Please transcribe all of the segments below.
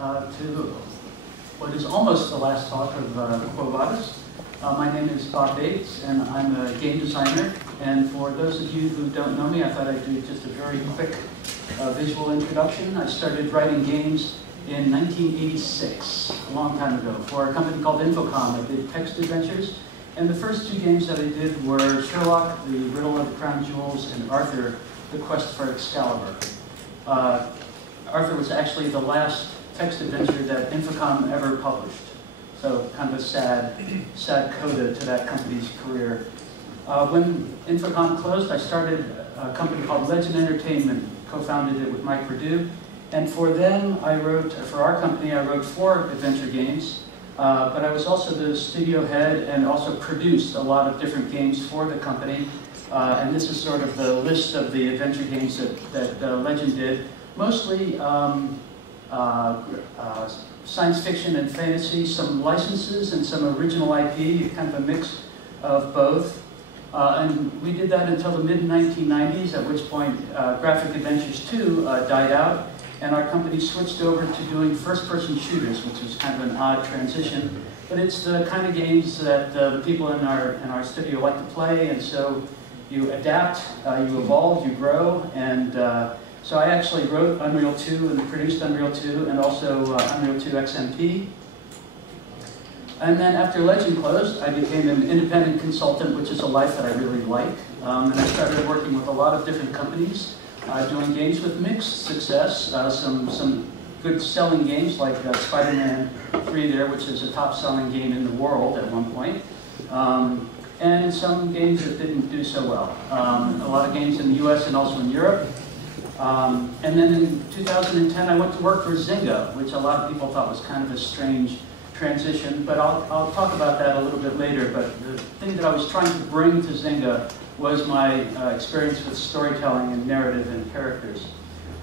to what is almost the last talk of Quo Vadis. My name is Bob Bates, and I'm a game designer. And for those of you who don't know me, I thought I'd do just a very quick visual introduction. I started writing games in 1986, a long time ago, for a company called Infocom. I did text adventures. And the first two games that I did were Sherlock, The Riddle of the Crown Jewels, and Arthur, The Quest for Excalibur. Arthur was actually the last text adventure that Infocom ever published. So kind of a sad coda to that company's career. When Infocom closed, I started a company called Legend Entertainment, co-founded it with Mike Perdue. And for them, for our company, I wrote 4 adventure games. But I was also the studio head and also produced a lot of different games for the company. And this is sort of the list of the adventure games that Legend did. Mostly science fiction and fantasy, some licenses and some original IP, kind of a mix of both. And we did that until the mid-1990s, at which point Graphic Adventures 2 died out. And our company switched over to doing first-person shooters, which was kind of an odd transition. But it's the kind of games that the people in our studio like to play, and so you adapt, you evolve, you grow, and so I actually wrote Unreal 2 and produced Unreal 2 and also Unreal 2 XMP. And then after Legend closed, I became an independent consultant, which is a life that I really like. And I started working with a lot of different companies. Doing games with mixed success, some good selling games like Spider-Man 3 there, which is a top selling game in the world at one point, and some games that didn't do so well. A lot of games in the US and also in Europe. And then in 2010 I went to work for Zynga, which a lot of people thought was kind of a strange transition, but I'll talk about that a little bit later. But the thing that I was trying to bring to Zynga was my experience with storytelling and narrative and characters.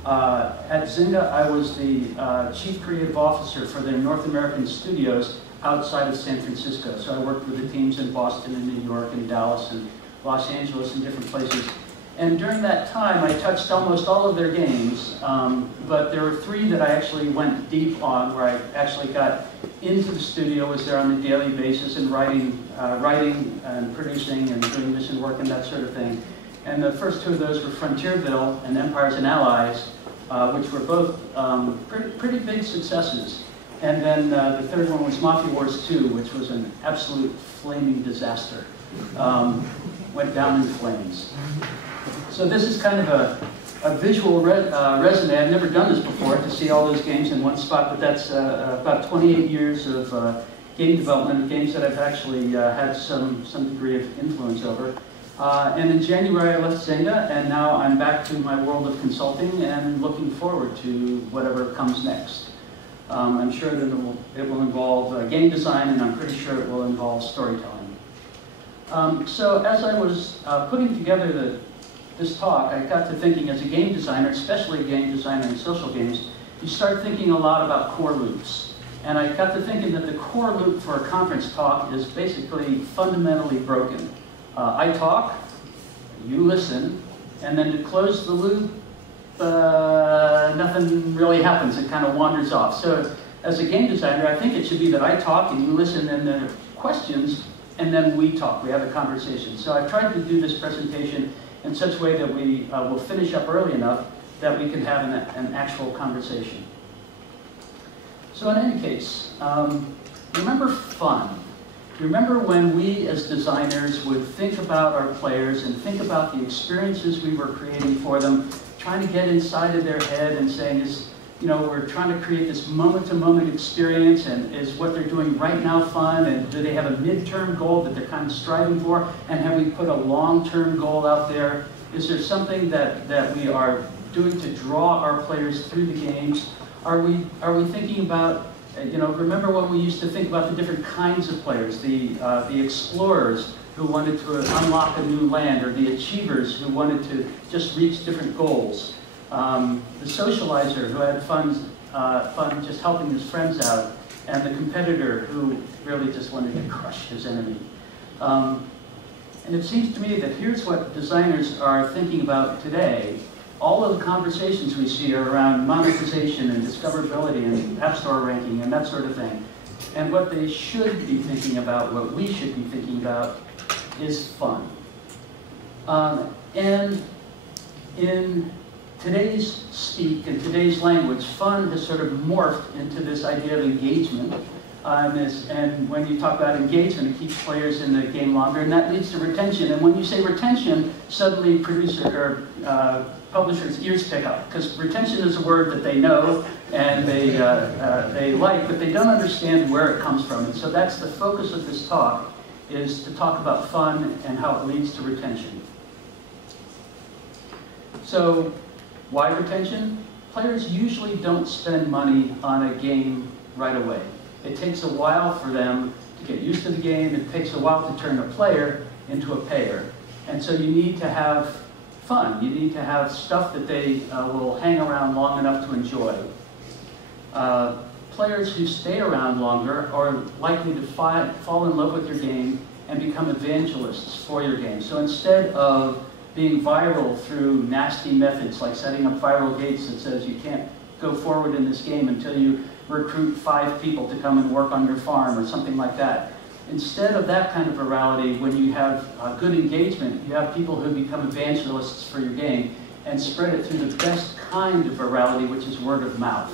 At Zynga, I was the Chief Creative Officer for their North American studios outside of San Francisco. So I worked with the teams in Boston and New York and Dallas and Los Angeles and different places. And during that time, I touched almost all of their games, but there were 3 that I actually went deep on, where I actually got into the studio, was there on a daily basis, and writing and producing and doing mission work and that sort of thing. And the first 2 of those were Frontierville and Empires and Allies, which were both pretty big successes. And then the third one was Mafia Wars 2, which was an absolute flaming disaster. Went down in flames. So this is kind of a visual resume. I've never done this before, to see all those games in one spot, but that's about 28 years of game development, games that I've actually had some degree of influence over. And in January I left Zynga, and now I'm back to my world of consulting and looking forward to whatever comes next. I'm sure that it will involve game design, and I'm pretty sure it will involve storytelling. So as I was putting together this talk, I got to thinking, as a game designer, especially a game designer in social games, you start thinking a lot about core loops. And I got to thinking that the core loop for a conference talk is basically fundamentally broken. I talk, you listen, and then to close the loop, nothing really happens. It kind of wanders off. So as a game designer, I think it should be that I talk and you listen, and then questions, and then we talk, we have a conversation. So I've tried to do this presentation in such a way that we will finish up early enough that we can have an actual conversation. So in any case, remember fun. Remember when we as designers would think about our players and think about the experiences we were creating for them, trying to get inside of their head and saying, we're trying to create this moment-to-moment experience, and is what they're doing right now fun, and do they have a midterm goal that they're kind of striving for, and have we put a long-term goal out there? Is there something that we are doing to draw our players through the games? Are we thinking about, remember when we used to think about the different kinds of players, the explorers who wanted to unlock a new land, or the achievers who wanted to just reach different goals? The socializer who had fun just helping his friends out, and the competitor who really just wanted to crush his enemy. And it seems to me that here's what designers are thinking about today. All of the conversations we see are around monetization and discoverability and App Store ranking and that sort of thing. And what they should be thinking about, what we should be thinking about, is fun. And in today's speak, in today's language, fun has sort of morphed into this idea of engagement. And when you talk about engagement, it keeps players in the game longer, and that leads to retention. And when you say retention, suddenly publishers' ears pick up, because retention is a word that they know and they like, but they don't understand where it comes from. And so that's the focus of this talk, is to talk about fun and how it leads to retention. So, why retention? Players usually don't spend money on a game right away. It takes a while for them to get used to the game. It takes a while to turn a player into a payer. And so you need to have fun. You need to have stuff that they will hang around long enough to enjoy. Players who stay around longer are likely to fall in love with your game and become evangelists for your game. So instead of being viral through nasty methods like setting up viral gates that says you can't go forward in this game until you recruit 5 people to come and work on your farm or something like that. Instead of that kind of virality, when you have good engagement, you have people who become evangelists for your game and spread it through the best kind of virality, which is word of mouth.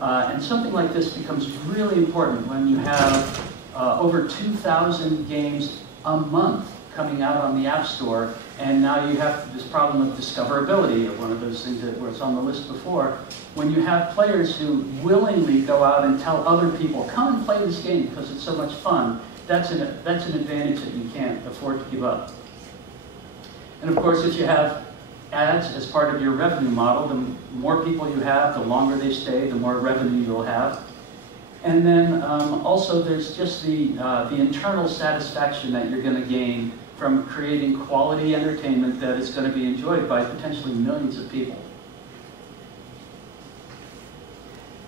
And something like this becomes really important when you have over 2,000 games a month coming out on the App Store, and now you have this problem of discoverability, one of those things that was on the list before. When you have players who willingly go out and tell other people, come and play this game because it's so much fun, that's an advantage that you can't afford to give up. And of course, if you have ads as part of your revenue model, the more people you have, the longer they stay, the more revenue you'll have. And then also there's just the internal satisfaction that you're going to gain from creating quality entertainment that is going to be enjoyed by potentially millions of people.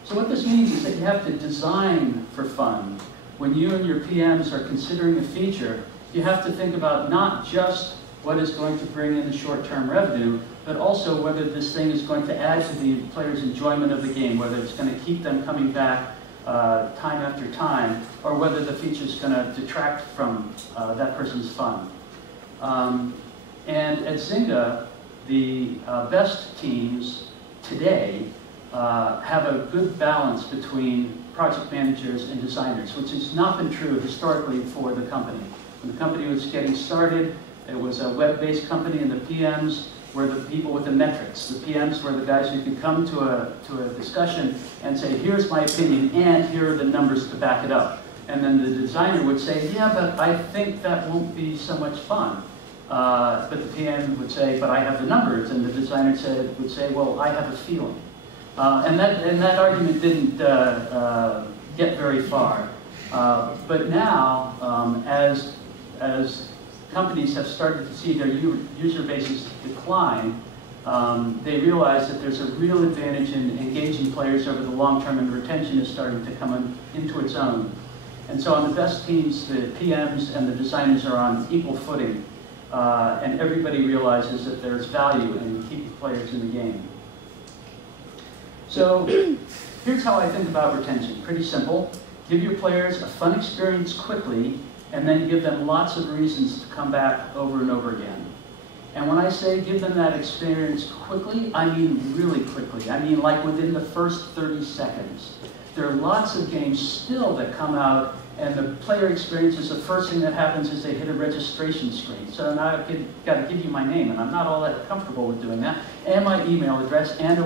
So what this means is that you have to design for fun. When you and your PMs are considering a feature, you have to think about not just what is going to bring in the short-term revenue, but also whether this thing is going to add to the player's enjoyment of the game, whether it's going to keep them coming back time after time, or whether the feature is going to detract from that person's fun. And at Zynga, the best teams today have a good balance between project managers and designers, which has not been true historically for the company. When the company was getting started, it was a web-based company, and the PMs were the people with the metrics. The PMs were the guys who could come to a discussion and say, here's my opinion, and here are the numbers to back it up. And then the designer would say, yeah, but I think that won't be so much fun. But the PM would say, but I have the numbers. And the designer would say, well, I have a feeling. And that argument didn't get very far. But now, as companies have started to see their user bases decline, they realize that there's a real advantage in engaging players over the long term, and retention is starting to come into its own. And so on the best teams, the PMs and the designers are on equal footing, and everybody realizes that there's value in keeping players in the game. So here's how I think about retention. Pretty simple. Give your players a fun experience quickly, and then give them lots of reasons to come back over and over again. And when I say give them that experience quickly, I mean really quickly. I mean like within the first 30 seconds. There are lots of games still that come out, and the player experience is the first thing that happens is they hit a registration screen. So now I've got to give you my name, and I'm not all that comfortable with doing that, and my email address, and a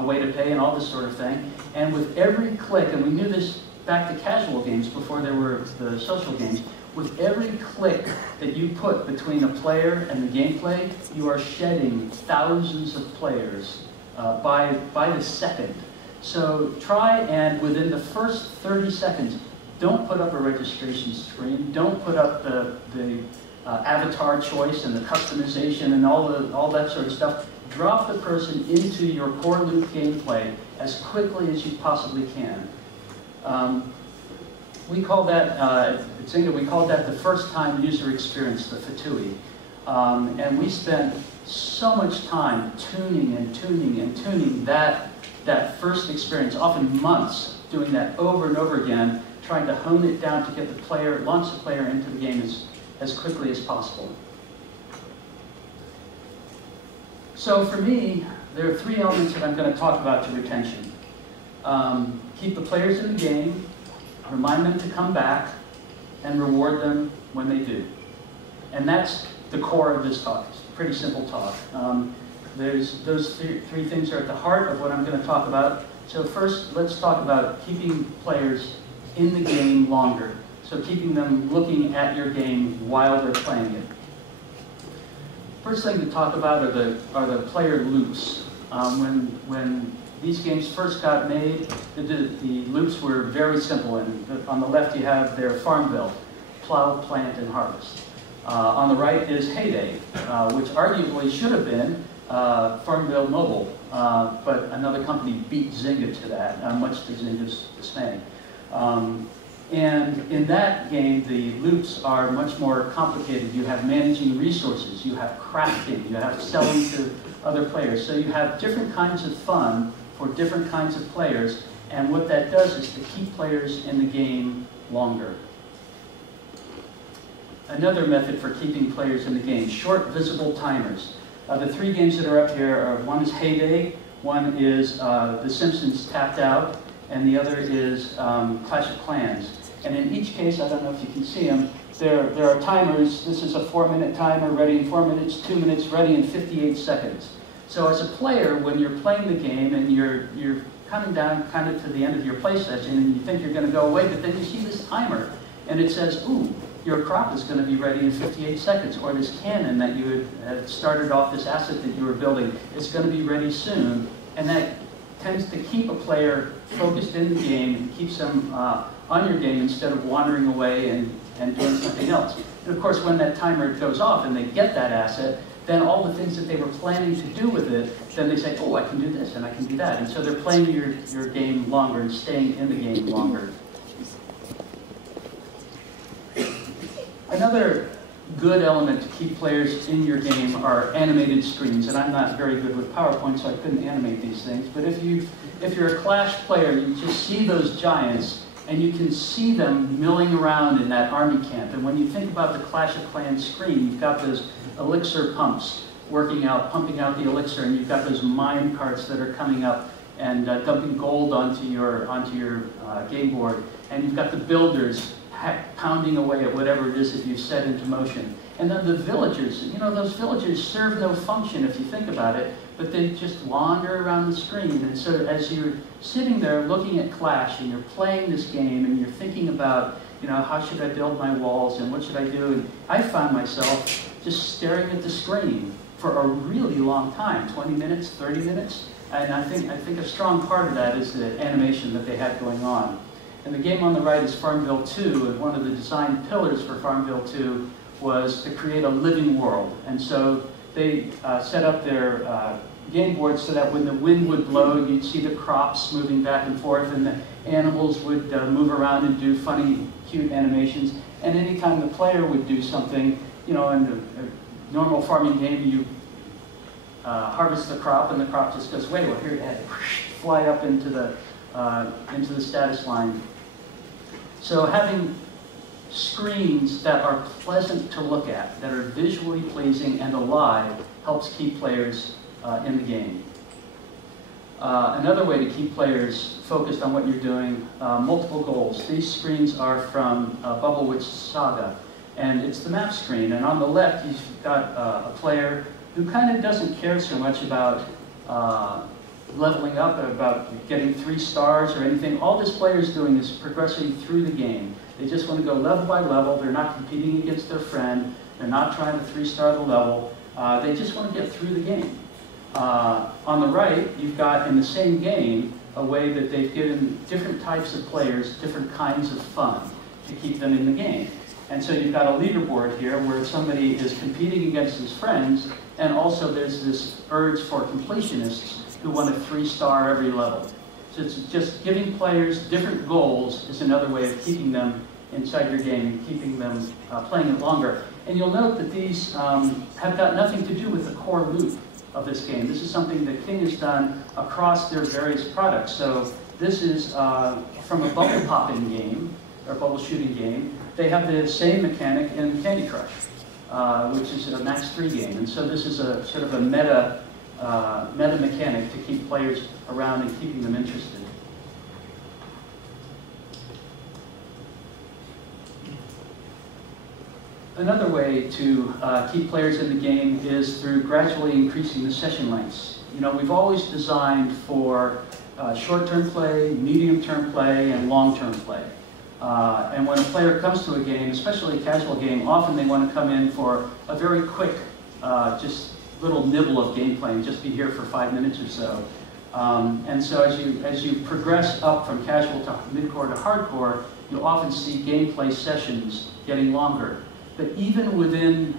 way to pay, and all this sort of thing. And with every click, and we knew this back to casual games before there were the social games, with every click that you put between a player and the gameplay, you are shedding thousands of players by the second. So try and within the first 30 seconds, don't put up a registration screen, don't put up the avatar choice and the customization and all that sort of stuff. Drop the person into your core loop gameplay as quickly as you possibly can. We call that, at Zynga, we called that the first time user experience, the FATUI. And we spent so much time tuning and tuning and tuning that first experience, often months, doing that over and over again, trying to hone it down to get the player, launch the player into the game as quickly as possible. So for me, there are 3 elements that I'm going to talk about to retention. Keep the players in the game, remind them to come back, and reward them when they do. And that's the core of this talk. It's a pretty simple talk. Those three things are at the heart of what I'm going to talk about. So first, let's talk about keeping players in the game longer. So keeping them looking at your game while they're playing it. First thing to talk about are the player loops. When these games first got made, the loops were very simple. And on the left you have their farm bill, plow, plant, and harvest. On the right is Heyday, which arguably should have been Farmville Mobile, but another company beat Zynga to that, much to Zynga's dismay. And in that game, the loops are much more complicated. You have managing resources, you have crafting, you have selling to other players. So you have different kinds of fun for different kinds of players, and what that does is to keep players in the game longer. Another method for keeping players in the game, short visible timers. The 3 games that are up here are, one is Heyday, one is The Simpsons Tapped Out, and the other is Clash of Clans. And in each case, I don't know if you can see them, there are timers. This is a 4-minute timer, ready in 4 minutes, 2 minutes, ready in 58 seconds. So as a player, when you're playing the game and you're coming down kind of to the end of your play session and you think you're going to go away, but then you see this timer and it says, ooh, your crop is going to be ready in 58 seconds, or this cannon that you had started off, this asset that you were building, is going to be ready soon. And that tends to keep a player focused in the game and keeps them on your game instead of wandering away and doing something else. And of course, when that timer goes off and they get that asset, then all the things that they were planning to do with it, then they say, oh, I can do this and I can do that. And so they're playing your game longer and staying in the game longer. Another good element to keep players in your game are animated screens. And I'm not very good with PowerPoint, so I couldn't animate these things. But if you're a Clash player, you just see those giants, and you can see them milling around in that army camp. And when you think about the Clash of Clans screen, you've got those elixir pumps pumping out the elixir, and you've got those mine carts that are coming up and dumping gold onto your game board. And you've got the builders pounding away at whatever it is that you've set into motion. And then the villagers, those villagers serve no function if you think about it, but they just wander around the screen. And so as you're sitting there looking at Clash and you're playing this game and you're thinking about, how should I build my walls and what should I do? And I found myself just staring at the screen for a really long time, 20 minutes, 30 minutes. And I think a strong part of that is the animation that they had going on. And the game on the right is Farmville 2, and one of the design pillars for Farmville 2 was to create a living world. And so they set up their game board so that when the wind would blow, you'd see the crops moving back and forth, and the animals would move around and do funny, cute animations. And anytime the player would do something, in a normal farming game, you harvest the crop, and the crop just goes, wait, well, here you had it, fly up into the status line. So having screens that are pleasant to look at, that are visually pleasing and alive, helps keep players in the game. Another way to keep players focused on what you're doing, multiple goals. These screens are from Bubble Witch Saga, and it's the map screen. And on the left, you've got a player who kind of doesn't care so much about leveling up, about getting 3 stars or anything. All this player is doing is progressing through the game. They just want to go level by level. They're not competing against their friend. They're not trying to 3-star the level. They just want to get through the game. On the right, you've got in the same game a way that they've given different types of players different kinds of fun to keep them in the game. And so you've got a leaderboard here where somebody is competing against his friends, and also there's this urge for completionists who want to 3-star every level. So it's just giving players different goals is another way of keeping them inside your game and keeping them playing it longer. And you'll note that these have got nothing to do with the core loop of this game. This is something that King has done across their various products. So this is from a bubble popping game, or bubble shooting game. They have the same mechanic in Candy Crush, which is a Max 3 game. And so this is a sort of a meta mechanic to keep players around and keeping them interested. Another way to keep players in the game is through gradually increasing the session lengths. You know, we've always designed for short-term play, medium-term play, and long-term play. And when a player comes to a game, especially a casual game, often they want to come in for a very quick, just little nibble of gameplay and just be here for 5 minutes or so. And so as you progress up from casual to mid-core to hardcore, you'll often see gameplay sessions getting longer. But even within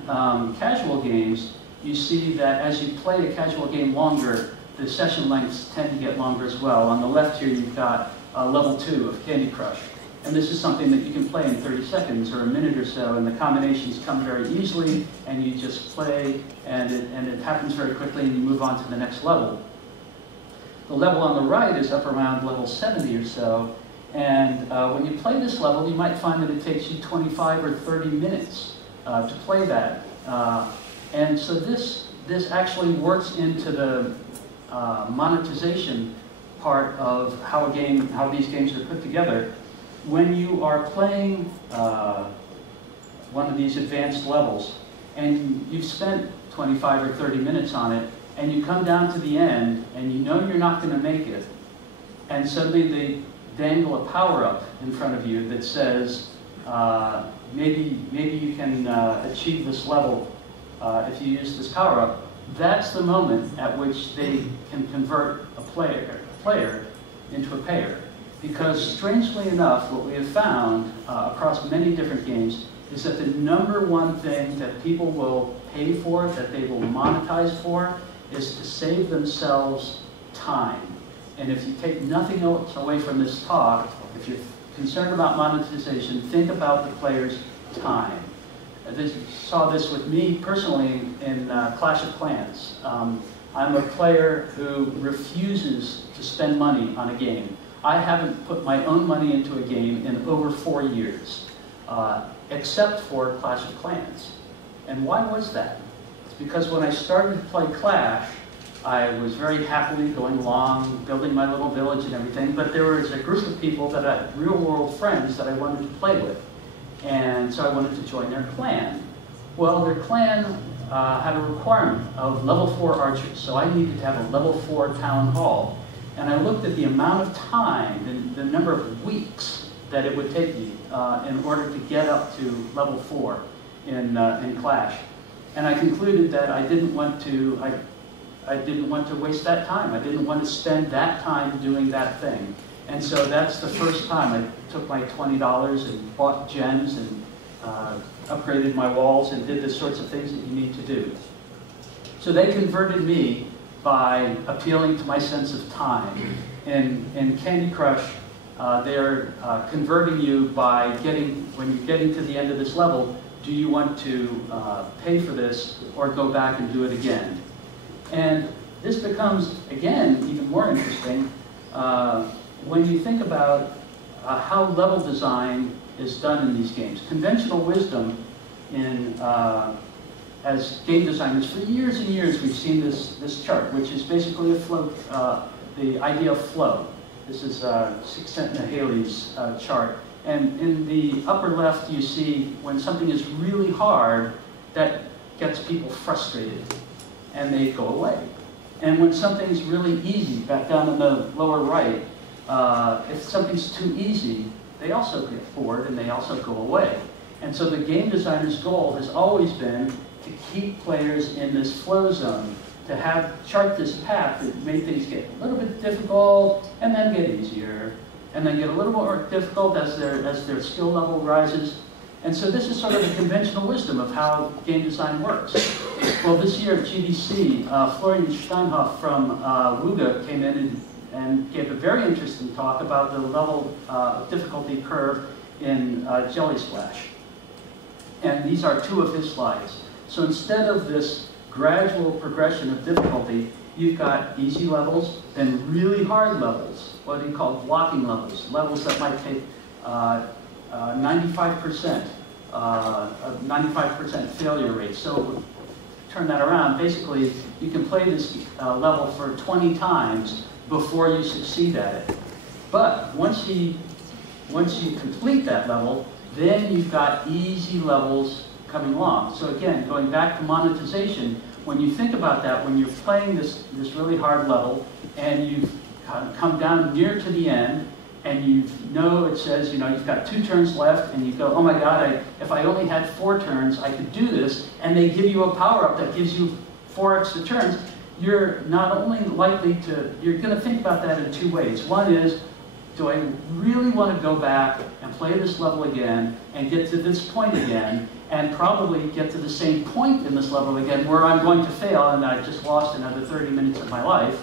casual games, you see that as you play a casual game longer, the session lengths tend to get longer as well. On the left here, you've got level 2 of Candy Crush. And this is something that you can play in 30 seconds or a minute or so, and the combinations come very easily, and you just play, and it happens very quickly, and you move on to the next level. The level on the right is up around level 70 or so, and when you play this level, you might find that it takes you 25 or 30 minutes to play that. And so this actually works into the monetization part of how these games are put together. When you are playing one of these advanced levels, and you've spent 25 or 30 minutes on it, and you come down to the end, and you know you're not going to make it, and suddenly they dangle a power-up in front of you that says, maybe you can achieve this level if you use this power-up. That's the moment at which they can convert a player into a payer. Because strangely enough, what we have found across many different games is that the #1 thing that people will pay for, that they will monetize for, is to save themselves time. And if you take nothing else away from this talk, if you're concerned about monetization, think about the player's time. You saw this with me personally in Clash of Clans. I'm a player who refuses to spend money on a game. I haven't put my own money into a game in over 4 years, except for Clash of Clans. And why was that? It's because when I started to play Clash, I was very happily going along, building my little village and everything, but there was a group of people that I had real-world friends that I wanted to play with. And so I wanted to join their clan. Well, their clan had a requirement of level 4 archers, so I needed to have a level 4 town hall. And I looked at the amount of time, and the number of weeks that it would take me in order to get up to level 4 in Clash. And I concluded that I didn't want to waste that time. I didn't want to spend that time doing that thing. And so that's the first time I took my $20 and bought gems and upgraded my walls and did the sorts of things that you need to do. So they converted me by appealing to my sense of time. In Candy Crush, they're converting you by when you're getting to the end of this level, do you want to pay for this or go back and do it again? And this becomes, again, even more interesting when you think about how level design is done in these games. Conventional wisdom as game designers, for years and years we've seen this chart, which is basically a flow, the idea of flow. This is Csikszentmihalyi's chart. And in the upper left you see when something is really hard, that gets people frustrated and they go away. And when something's really easy, back down in the lower right, if something's too easy, they also get bored and they also go away. And so the game designer's goal has always been to keep players in this flow zone, to chart this path that made things get a little bit difficult and then get easier, and then get a little more difficult as their skill level rises. And so this is sort of the conventional wisdom of how game design works. Well, this year at GDC, Florian Steinhoff from WUGA came in and gave a very interesting talk about the level of difficulty curve in Jelly Splash. And these are two of his slides. So instead of this gradual progression of difficulty, you've got easy levels, then really hard levels, what he called blocking levels, levels that might take 95% failure rate. So turn that around. Basically, you can play this level for 20 times before you succeed at it. But once you complete that level, then you've got easy levels coming along. So again, going back to monetization, when you think about that, when you're playing this really hard level and you've come down near to the end, and you know it says, you know, you've got 2 turns left, and you go, oh my God, if I only had 4 turns, I could do this, and they give you a power-up that gives you 4 extra turns, you're not only likely to, you're going to think about that in 2 ways. One is, do I really want to go back and play this level again and get to this point again and probably get to the same point in this level again where I'm going to fail and I just lost another 30 minutes of my life?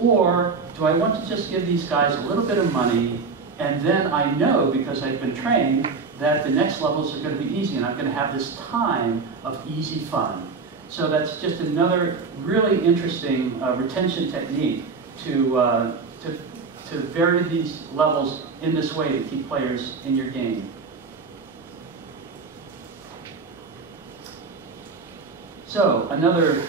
Or do I want to just give these guys a little bit of money and then I know, because I've been trained, that the next levels are going to be easy and I'm going to have this time of easy fun. So that's just another really interesting retention technique to vary these levels in this way to keep players in your game. So another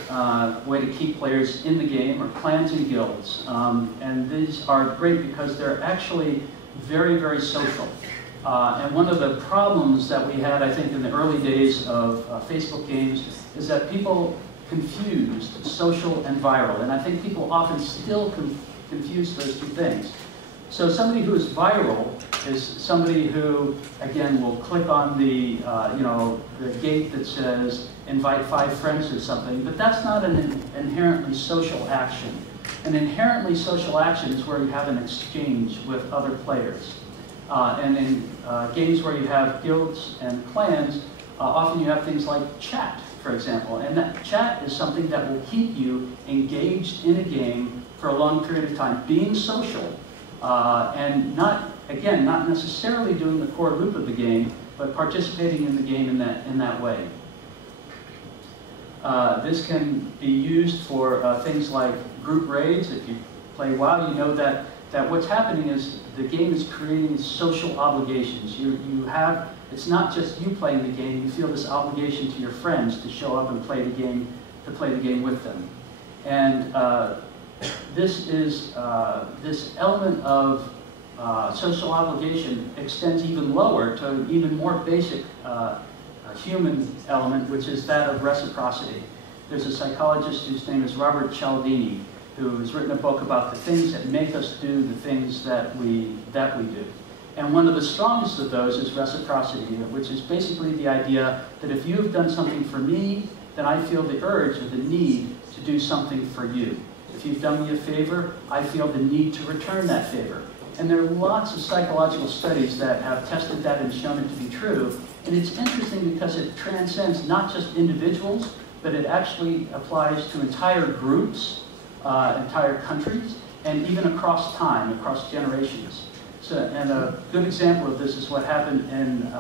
way to keep players in the game are clans and guilds. And these are great because they're actually very, very social. And one of the problems that we had, I think, in the early days of Facebook games is that people confused social and viral. And I think people often still confuse those two things. So somebody who is viral is somebody who, again, will click on the, the gate that says invite 5 friends or something, but that's not an inherently social action. An inherently social action is where you have an exchange with other players. And in games where you have guilds and clans, often you have things like chat, for example. And that chat is something that will keep you engaged in a game for a long period of time, being social, and not necessarily doing the core loop of the game, but participating in the game in that way. This can be used for things like group raids. If you play WoW, you know that what's happening is the game is creating social obligations. It's not just you playing the game, you feel this obligation to your friends to show up and play the game with them. And this element of social obligation extends even lower to an even more basic human element, which is that of reciprocity. There's a psychologist whose name is Robert Cialdini, who has written a book about the things that make us do the things that we do. And one of the strongest of those is reciprocity, which is basically the idea that if you have done something for me, then I feel the urge or the need to do something for you. If you've done me a favor, I feel the need to return that favor. And there are lots of psychological studies that have tested that and shown it to be true. And it's interesting because it transcends not just individuals, but it actually applies to entire groups, entire countries, and even across time, across generations. So, and a good example of this is what happened in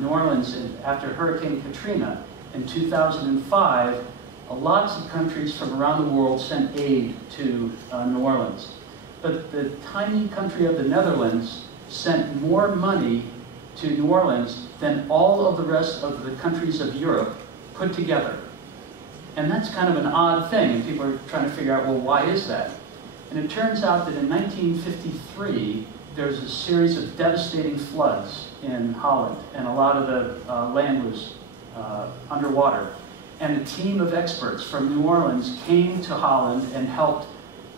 New Orleans after Hurricane Katrina in 2005. Lots of countries from around the world sent aid to New Orleans. But the tiny country of the Netherlands sent more money to New Orleans than all of the rest of the countries of Europe put together. And that's kind of an odd thing, and people are trying to figure out, well, why is that? And it turns out that in 1953, there was a series of devastating floods in Holland, and a lot of the land was underwater. And a team of experts from New Orleans came to Holland and helped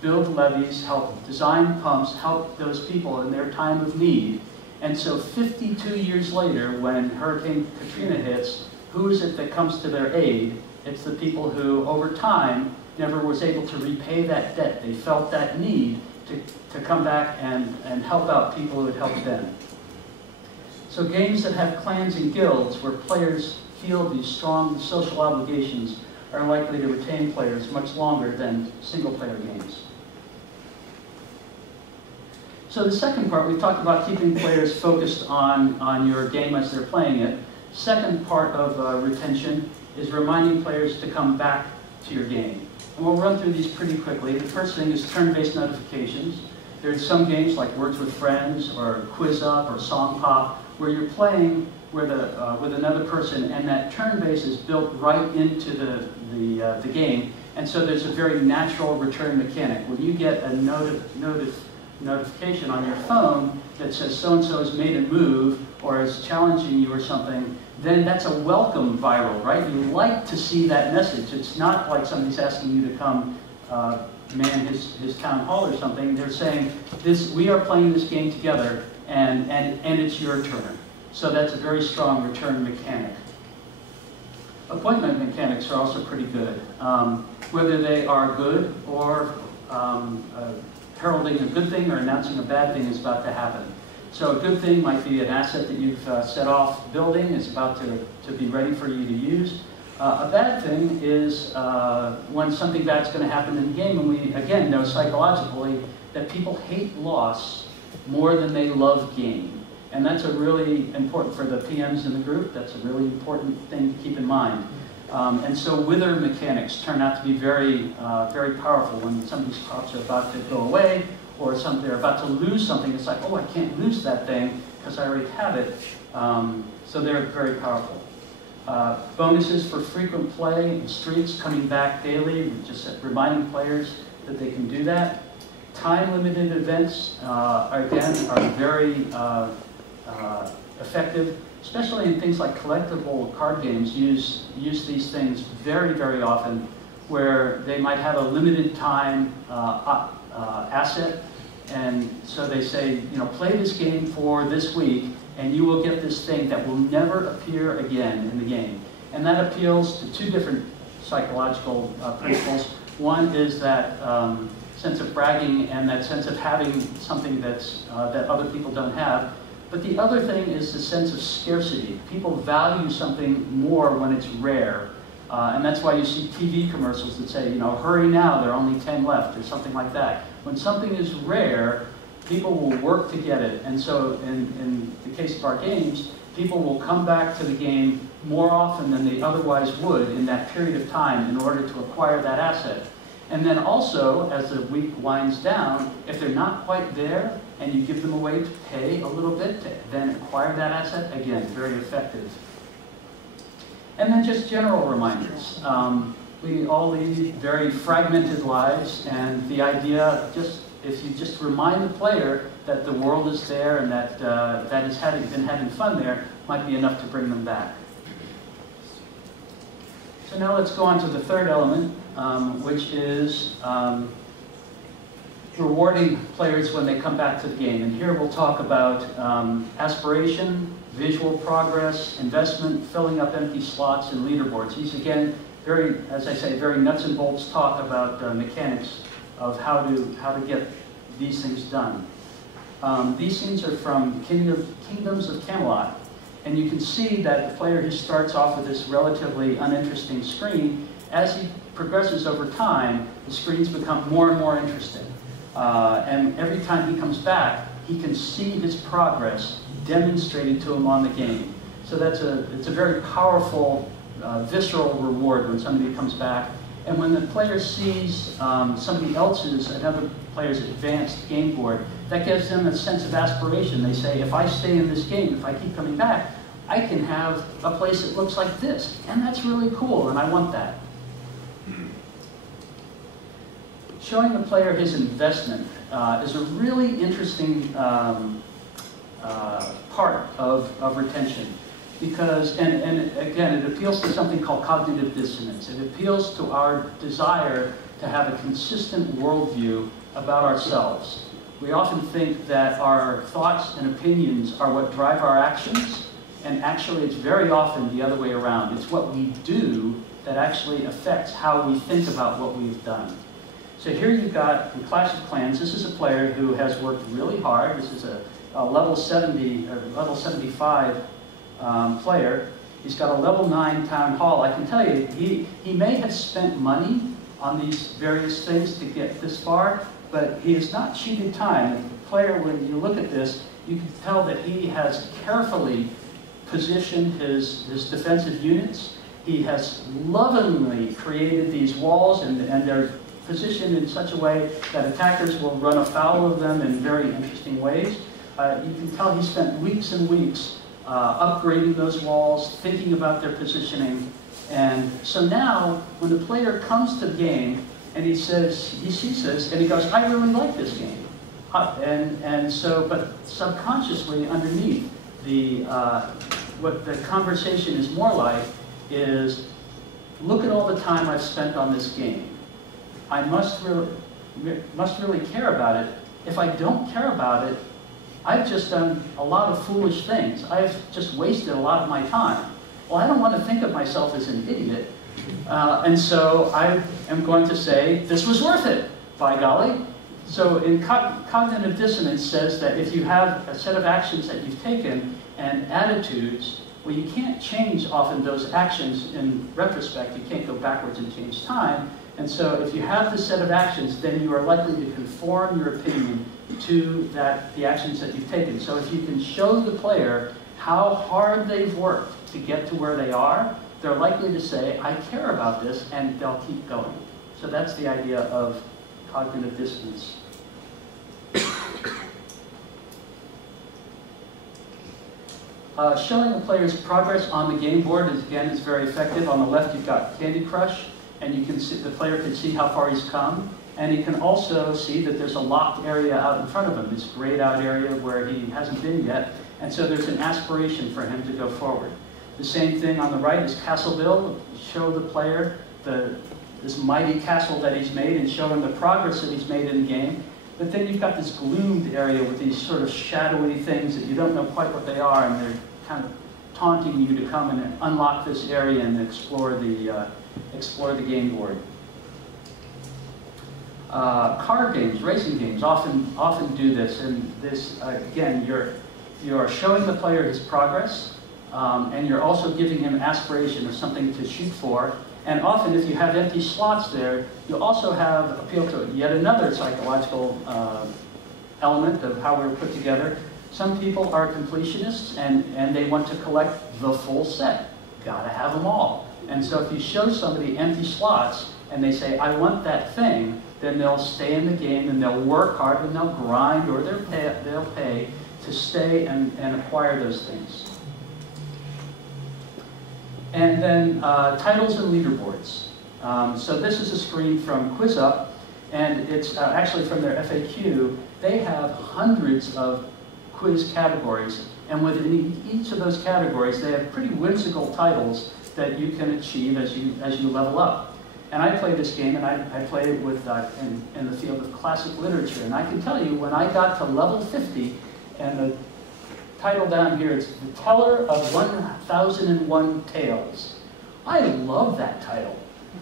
build levees, helped design pumps, helped those people in their time of need. And so 52 years later, when Hurricane Katrina hits, who is it that comes to their aid? It's the people who, over time, never was able to repay that debt. They felt that need to come back and help out people who had helped them. So games that have clans and guilds, where players feel these strong social obligations, are likely to retain players much longer than single-player games. So the second part, we talked about keeping players focused on your game as they're playing it. Second part of retention is reminding players to come back to your game. And we'll run through these pretty quickly. The first thing is turn-based notifications. There's some games like Words with Friends or Quiz Up or Song Pop where you're playing with another person, and that turn base is built right into the game. And so there's a very natural return mechanic. When you get a notification on your phone that says so-and-so has made a move or is challenging you or something, then that's a welcome viral, right? You like to see that message. It's not like somebody's asking you to come man his town hall or something. They're saying, we are playing this game together, and it's your turn. So that's a very strong return mechanic. Appointment mechanics are also pretty good. Whether they are good or heralding a good thing or announcing a bad thing is about to happen. So a good thing might be an asset that you've set off building, is about to be ready for you to use. A bad thing is when something bad's going to happen in the game, and we, again, know psychologically that people hate loss more than they love gain. And that's a really important, for the PMs in the group, that's a really important thing to keep in mind. And so wither mechanics turn out to be very, very powerful when somebody's crops are about to go away, or they're about to lose something. It's like, oh, I can't lose that thing because I already have it. So they're very powerful. Bonuses for frequent play and streaks, coming back daily, just reminding players that they can do that. Time-limited events, again, are very effective, especially in things like collectible card games. Use these things very, very often, where they might have a limited time asset, and so they say, play this game for this week, and you will get this thing that will never appear again in the game. And that appeals to two different psychological principles. One is that sense of bragging and that sense of having something that other people don't have. But the other thing is the sense of scarcity. People value something more when it's rare. And that's why you see TV commercials that say, hurry now, there are only 10 left, or something like that. When something is rare, people will work to get it. And so in the case of our games, people will come back to the game more often than they otherwise would in that period of time in order to acquire that asset. And then also, as the week winds down, if they're not quite there, and you give them a way to pay a little bit to then acquire that asset, again, very effective. And then just general reminders. We all lead very fragmented lives, and the idea, if you just remind the player that the world is there and that has been having fun there, might be enough to bring them back. So now let's go on to the third element, which is rewarding players when they come back to the game. And here we'll talk about aspiration, visual progress, investment, filling up empty slots, and leaderboards. These, again, very, as I say, very nuts and bolts talk about mechanics of how to get these things done. These scenes are from Kingdoms of Camelot. And you can see that the player who starts off with this relatively uninteresting screen, as he progresses over time, the screens become more and more interesting. And every time he comes back, he can see his progress demonstrated to him on the game. So it's a very powerful, visceral reward when somebody comes back. And when the player sees another player's advanced game board, that gives them a sense of aspiration. They say, if I stay in this game, if I keep coming back, I can have a place that looks like this. And that's really cool, and I want that. Showing the player his investment is a really interesting part of retention. Because, and again, it appeals to something called cognitive dissonance. It appeals to our desire to have a consistent worldview about ourselves. We often think that our thoughts and opinions are what drive our actions, and actually it's very often the other way around. It's what we do that actually affects how we think about what we've done. So here you've got, in Clash of Clans, this is a player who has worked really hard. This is a level 70, or level 75 player. He's got a level 9 town hall. I can tell you, he may have spent money on these various things to get this far, but he has not cheated time. The player, when you look at this, you can tell that he has carefully positioned his defensive units. He has lovingly created these walls, and they're positioned in such a way that attackers will run afoul of them in very interesting ways. You can tell he spent weeks and weeks upgrading those walls, thinking about their positioning. And so now, when the player comes to the game, and he sees this, and he goes, I really like this game. But subconsciously underneath, what the conversation is more like is, look at all the time I've spent on this game. I must really care about it. If I don't care about it, I've just done a lot of foolish things. I've just wasted a lot of my time. Well, I don't want to think of myself as an idiot. And so I am going to say, this was worth it, by golly. So in cognitive dissonance says that if you have a set of actions that you've taken and attitudes, well, you can't change often those actions in retrospect. You can't go backwards and change time. And so if you have this set of actions, then you are likely to conform your opinion to the actions that you've taken. So if you can show the player how hard they've worked to get to where they are, they're likely to say, I care about this, and they'll keep going. So that's the idea of cognitive dissonance. Showing the player's progress on the game board is very effective. On the left, you've got Candy Crush, and you can see, the player can see how far he's come. And he can also see that there's a locked area out in front of him, this grayed out area where he hasn't been yet. And so there's an aspiration for him to go forward. The same thing on the right is Castleville. Show the player this mighty castle that he's made and show him the progress that he's made in the game. But then you've got this gloomed area with these sort of shadowy things that you don't know quite what they are, and they're kind of taunting you to come and unlock this area and explore the game board. Car games, racing games, often do this, and this again, you're showing the player his progress, and you're also giving him aspiration or something to shoot for. And often, if you have empty slots there, you also have appeal to yet another psychological element of how we're put together. Some people are completionists, and they want to collect the full set. Gotta have them all. And so if you show somebody empty slots, and they say, I want that thing, then they'll stay in the game, and they'll work hard, and they'll grind, or they'll pay to stay and acquire those things. And then titles and leaderboards. So this is a screen from QuizUp, and it's actually from their FAQ. They have hundreds of quiz categories, and within each of those categories, they have pretty whimsical titles that you can achieve as you level up. And I play this game, and I play it with in the field of classic literature. And I can tell you, when I got to level 50, and the title down here is The Teller of 1001 Tales. I love that title.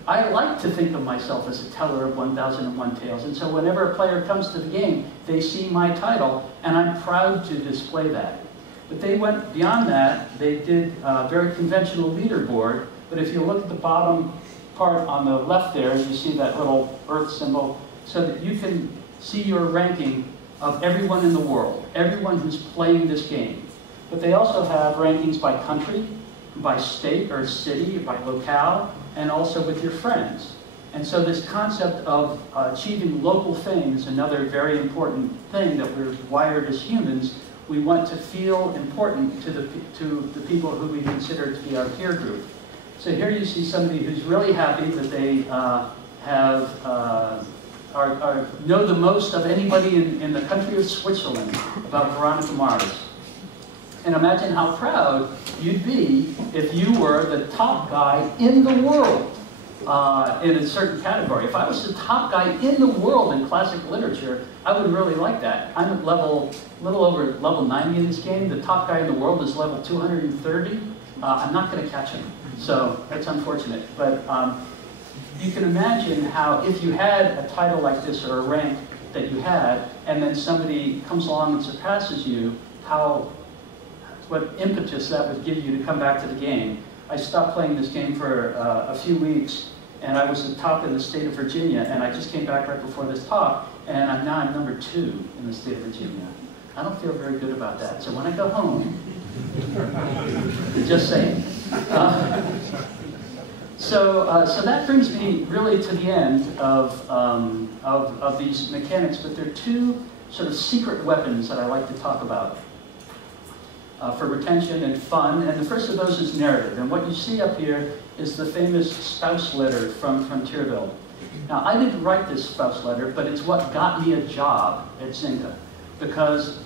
I like to think of myself as a teller of 1001 tales. And so whenever a player comes to the game, they see my title, and I'm proud to display that. But they went beyond that. They did a very conventional leaderboard. But if you look at the bottom part on the left there, you see that little earth symbol, so that you can see your ranking of everyone in the world, everyone who's playing this game. But they also have rankings by country, by state or city, by locale, and also with your friends. And so this concept of achieving local fame is another very important thing that we're wired as humans. We want to feel important to the people who we consider to be our peer group. So here you see somebody who's really happy that they know the most of anybody in the country of Switzerland about Veronica Mars. And imagine how proud you'd be if you were the top guy in the world in a certain category. If I was the top guy in the world in classic literature, I would really like that. I'm at little over level 90 in this game. The top guy in the world is level 230. I'm not going to catch him, so that's unfortunate. But you can imagine how if you had a title like this or a rank that you had, and then somebody comes along and surpasses you, what impetus that would give you to come back to the game. I stopped playing this game for a few weeks, and I was the top in the state of Virginia, and I just came back right before this talk, and now I'm number 2 in the state of Virginia. I don't feel very good about that. So when I go home, just saying. So that brings me really to the end of these mechanics, but there are two sort of secret weapons that I like to talk about for retention and fun. And the first of those is narrative. And what you see up here is the famous spouse letter from Frontierville. Now, I didn't write this spouse letter, but it's what got me a job at Zynga, because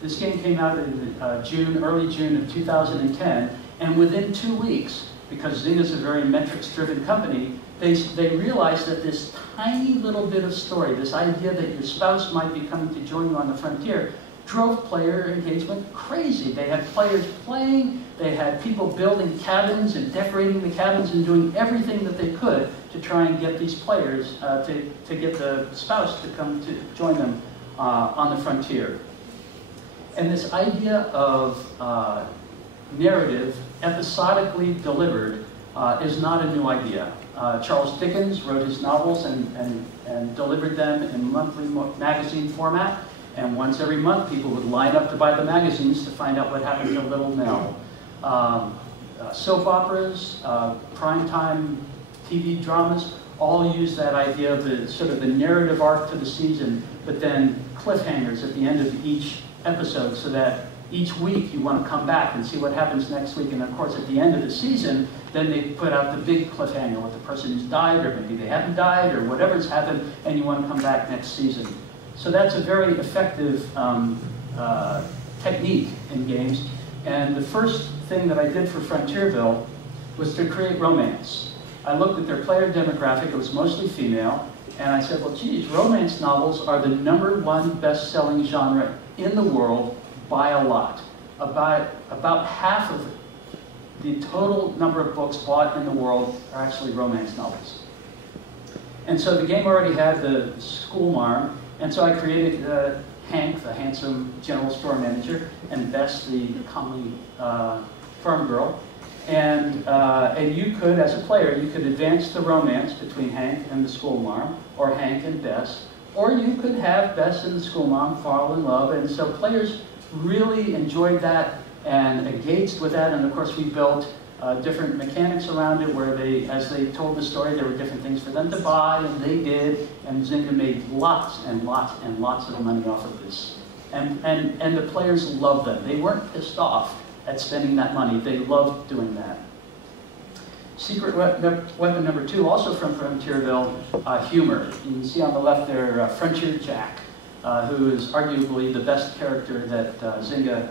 this game came out in early June of 2010, and within 2 weeks, because Zynga is a very metrics-driven company, they realized that this tiny little bit of story, this idea that your spouse might be coming to join you on the frontier, drove player engagement crazy. They had players playing, they had people building cabins and decorating the cabins and doing everything that they could to try and get these players, to get the spouse to come to join them on the frontier. And this idea of narrative, episodically delivered, is not a new idea. Charles Dickens wrote his novels and delivered them in monthly magazine format. And once every month, people would line up to buy the magazines to find out what happened to Little Nell. Soap operas, primetime TV dramas, all use that idea of the sort of the narrative arc to the season, but then cliffhangers at the end of each episode, so that each week you want to come back and see what happens next week. And of course, at the end of the season, then they put out the big cliffhanger with the person who's died, or maybe they haven't died, or whatever's happened, and you want to come back next season. So that's a very effective technique in games. And the first thing that I did for Frontierville was to create romance. I looked at their player demographic, it was mostly female, and I said, well, geez, romance novels are the #1 best-selling genre in the world by a lot. About half of the total number of books bought in the world are actually romance novels. And so the game already had the school marm, and so I created Hank, the handsome general store manager, and Bess, the comely farm girl. And you could, as a player, you could advance the romance between Hank and the school marm, or Hank and Bess, or you could have Bess and the school marm fall in love. And so players really enjoyed that and engaged with that. And of course, we built different mechanics around it, where as they told the story, there were different things for them to buy, and they did. And Zynga made lots and lots and lots of money off of this. And the players loved them. They weren't pissed off at spending that money. They loved doing that. Secret weapon number 2, also from Frontierville, humor. You can see on the left there, Frontier Jack, who is arguably the best character that Zynga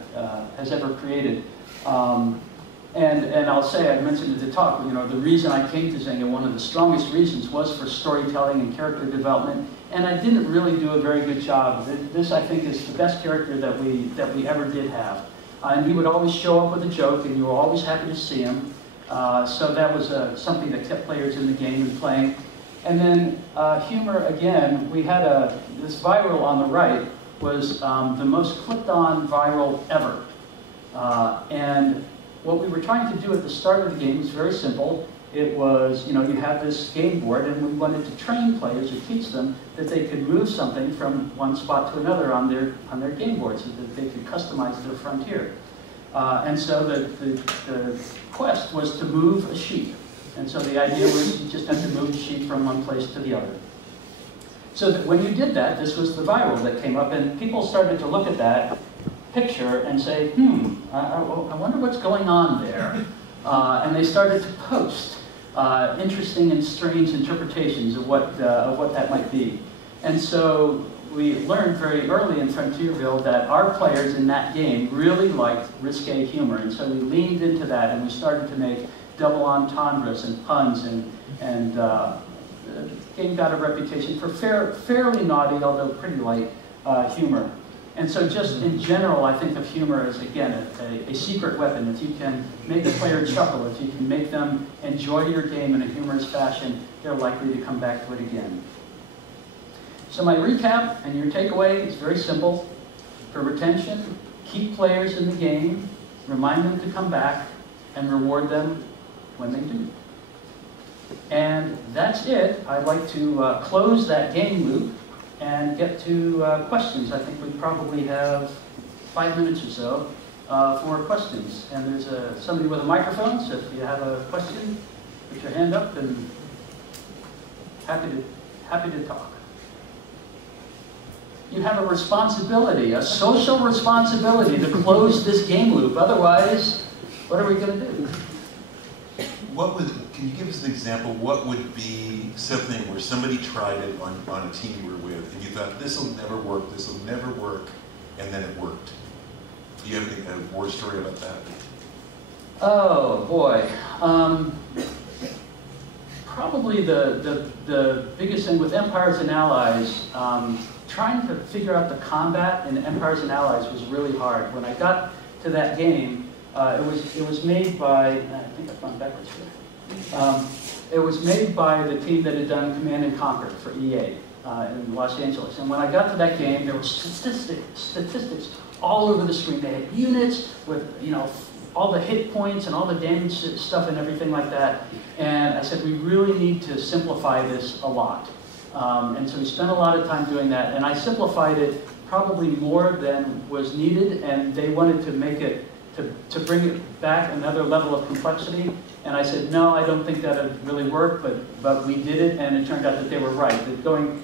has ever created. And I'll say, I mentioned at the talk, you know, the reason I came to Zynga, one of the strongest reasons, was for storytelling and character development, and I didn't really do a very good job. This, I think, is the best character that we ever did have. And he would always show up with a joke, and you were always happy to see him. So that was something that kept players in the game and playing. And then humor, again, we had this viral on the right was the most clicked on viral ever. And what we were trying to do at the start of the game was very simple. It was, you know, you have this game board, and we wanted to train players or teach them that they could move something from one spot to another on their game board, so that they could customize their frontier. And so the quest was to move a sheep. And so the idea was you just had to move a sheep from one place to the other. So that when you did that, this was the viral that came up, and people started to look at that picture and say, I wonder what's going on there. And they started to post interesting and strange interpretations of what that might be. And so we learned very early in Frontierville that our players in that game really liked risque humor, and so we leaned into that, and we started to make double entendres and puns, and the game got a reputation for fairly naughty, although pretty light humor. And so just in general, I think of humor as, again, a secret weapon. If you can make a player chuckle, if you can make them enjoy your game in a humorous fashion, they're likely to come back to it again. So my recap and your takeaway is very simple. For retention, keep players in the game, remind them to come back, and reward them when they do. And that's it. I'd like to close that game loop and get to questions. I think we probably have 5 minutes or so for questions. And there's somebody with a microphone, so if you have a question, put your hand up and happy to talk. You have a responsibility, a social responsibility to close this game loop. Otherwise, what are we going to do? Can you give us an example? What would be something where somebody tried it on a team you were with, and you thought, this will never work, and then it worked? Do you have a war story about that? Oh, boy. Probably the biggest thing with Empires and Allies, trying to figure out the combat in Empires and Allies was really hard. When I got to that game, it was made by, I think I've gone backwards here. It was made by the team that had done Command and Conquer for EA in Los Angeles. And when I got to that game, there were statistics all over the screen. They had units with, all the hit points and all the damage stuff and everything like that. And I said, we really need to simplify this a lot. And so we spent a lot of time doing that. And I simplified it probably more than was needed. And they wanted to make it, to bring it back another level of complexity. And I said, no, I don't think that would really work. But we did it. And it turned out that they were right. That going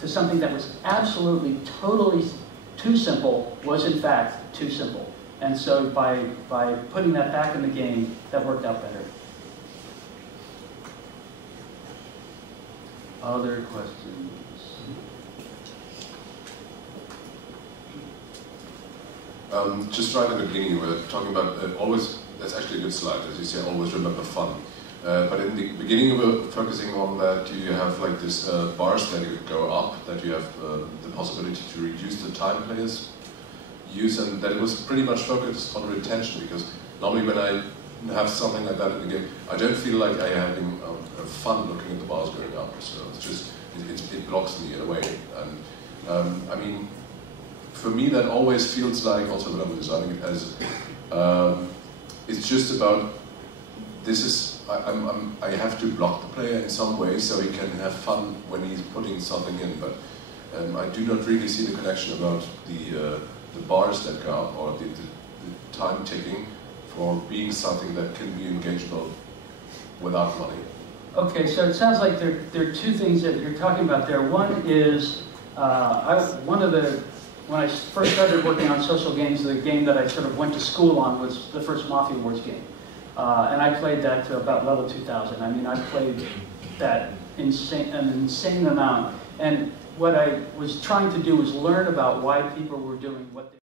to something that was absolutely, totally too simple was in fact too simple. And so by putting that back in the game, that worked out better. Other questions? Just right at the beginning, you were talking about always, that's actually a good slide, as you say, always remember fun. But in the beginning, you were focusing on that you have like this bars that you go up, that you have the possibility to reduce the time players use, and that it was pretty much focused on retention, because normally when I have something like that in the game, I don't feel like I'm having fun looking at the bars going up. So it's just, it blocks me in a way. And I mean, for me that always feels like, also when I'm designing it, as it's just about, this is, I have to block the player in some way so he can have fun when he's putting something in, but I do not really see the connection about the bars that go up, or the time ticking, for being something that can be engageable without money. Okay, so it sounds like there are two things that you're talking about there. One is, when I first started working on social games, the game that I sort of went to school on was the first Mafia Wars game. And I played that to about level 2000. I mean, I played that an insane amount. And what I was trying to do was learn about why people were doing what they